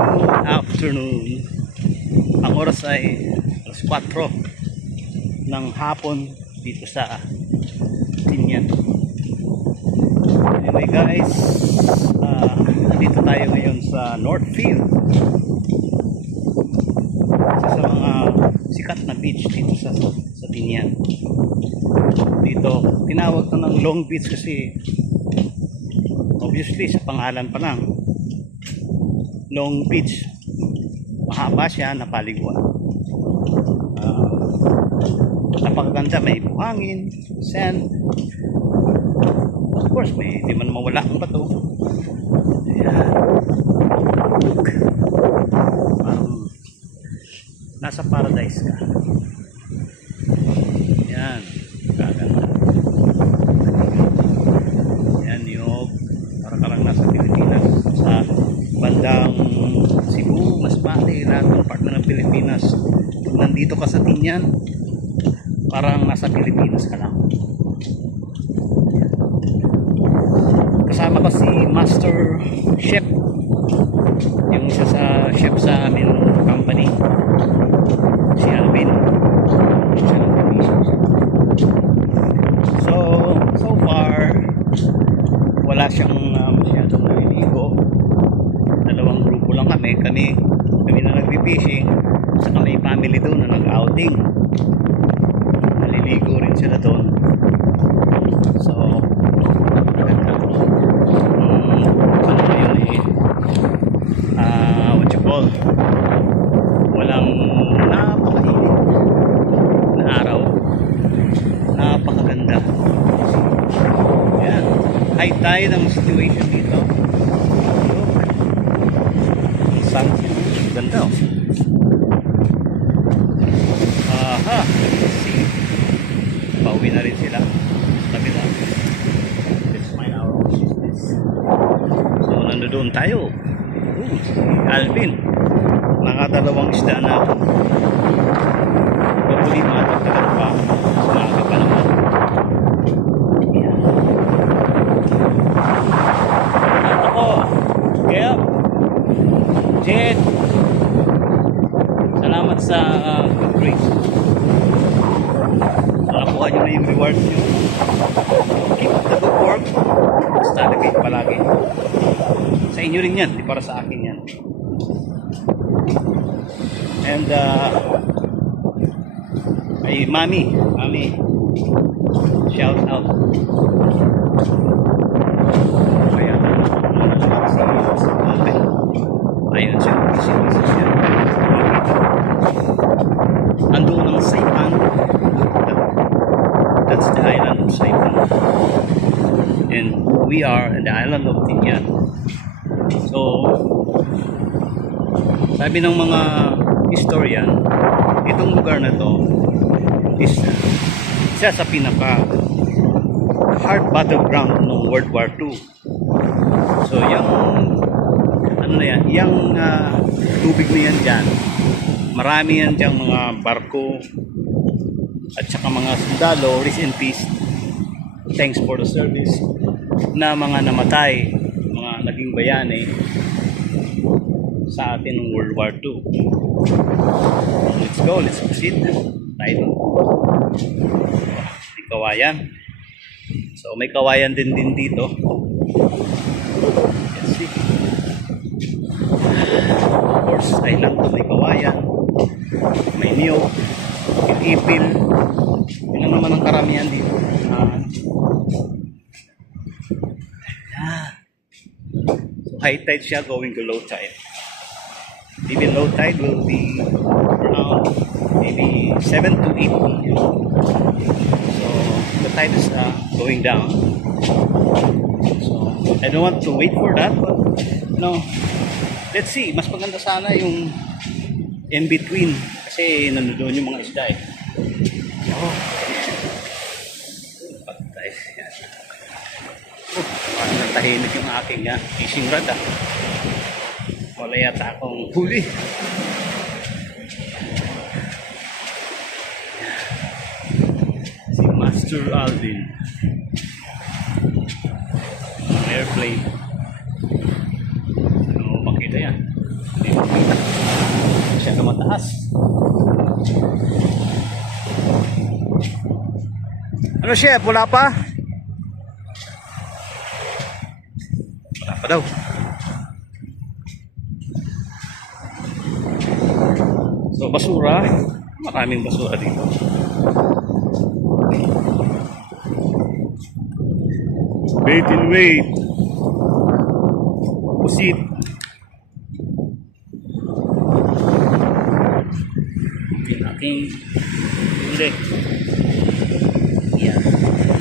Good afternoon. Ang oras ay alas 4 ng hapon dito sa Tinian. Anyway guys, nandito tayo ngayon sa Northfield. Isa sa mga sikat na beach dito sa Tinian. Dito, tinawag to ng Long Beach kasi obviously sa pangalan pa lang Long Beach, mahaba siya na paliguan. Napakaganda, may buhangin, sand, of course may di man mawala ang bato. Ayan. Nasa paradise ka. Ayan, kaganda. Ayan yung para ka lang nasa Pilipinas, sa bandang Cebu, Masbate, lahat ng part na ng Pilipinas. Pag nandito ka sa Tinian, parang nasa Pilipinas ka lang. Kasama ko si Master Chef, yung isa sa chef sa amin company, si Alvin. So far wala siyang masyadong naliligo. Dalawang grupo lang kami na nagpi-fishing, saka may family doon na nag-outing, naliligo rin sila doon. So ano na yun what you call, walang napakainit na araw, napakaganda. Yan, high tide ang situation dito. Sunset, ganda oh. Aha, see, pauwi na rin sila. Tabi na, let's find our own business. So nandoon tayo. Alvin, nakadalawang isda na ako. Hopefully matatagal pa, sumaga pa naman. Yan. At ako, kaya Jet, salamat sa good grace. Nakakuha nyo na yung reward nyo. Keep up the good work. Study kayo palagi. Sa inyo rin yan, di para sa akin yan. And ay mami, shout out. Kaya ayun siya, busy siya. Andun ang Saipan. That's the island of Saipan. And we are in the island of Tinian. So, sabi ng mga historian, itong lugar na to is isa sa pinaka hard battleground ng World War II. So, yung tubig na yan dyan, marami yan dyang mga barko at saka mga sundalo, rest in peace, thanks for the service, na mga namatay, mga naging bayani sa atin ng World War II. Let's go, let's proceed. Tayo. May kawayan. So may kawayan din dito. Let's see. Of course, ay lang to, may kawayan, may niyog, ipil. Yun lang naman ang karamihan dito. So high tide siya going to low tide. Even low tide will be around maybe 7 to 8 p.m. So the tide is going down. So I don't want to wait for that, but let's see. Mas maganda sana yung in between kasi nandoon yung mga isda eh. Oh, patay. Parang natahimik yung aking fishing rod ah. Wala yata akong huli. Si Master Alvin. Airplane. Ano makita yan? Hindi makita. Masyado mataas. Ano chef? Wala pa? Wala pa daw. So basura. Maraming basura dito. Wait and wait. Pusit. Yung aking huli. Yan.